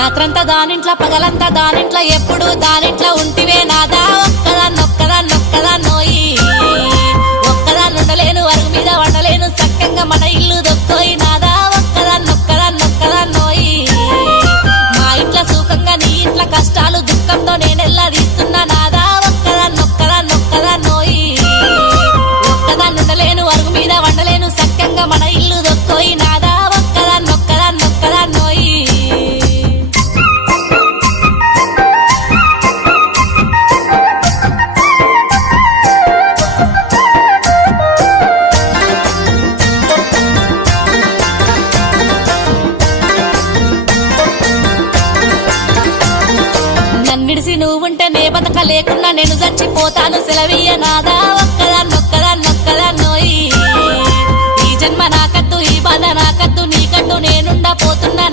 రాత్రంతా దానింట్లో పగలంతా దానింట్లో ఎప్పుడు దానింట్లో ఉంటివే నాదా ఒక్కదాన్నొక్కదాన్నొక్కదాన్నోయి ఒక్కదాన్నుండలేను అరుగు మీద వండలేను చక్కంగా మన ఇల్లు దొక్కోయి నాదా ఒక్కదాన్నొక్కదాన్నొక్కదాన్నోయి మా ఇంట్లో సుఖంగా నీ ఇంట్లో కష్టాలు దుఃఖంతో నేనెల్లా తీస్తున్నా నాదా ఒక్కదాన్నొక్కదాన్నొక్కదాన్నోయి ఒక్కదాన్నుండలేను అరుగు మీద వండలేను చక్కంగా మన ఇల్లు దొక్కోయి నాదా ఒక్కదాన్నొక్కదాన్నొక్కదాన్నోయి నన్నిడిసి నువ్వుంటే నే బతక లేకున్నా నేను చచ్చిపోతాను సెలవీయ నాదా ఒక్కదాన్నొక్కదాన్నొక్కదాన్నోయి ఈ జన్మ నాకద్దు ఈ బాధ నాకద్దు నీకట్టు నేనుండా పోతున్నా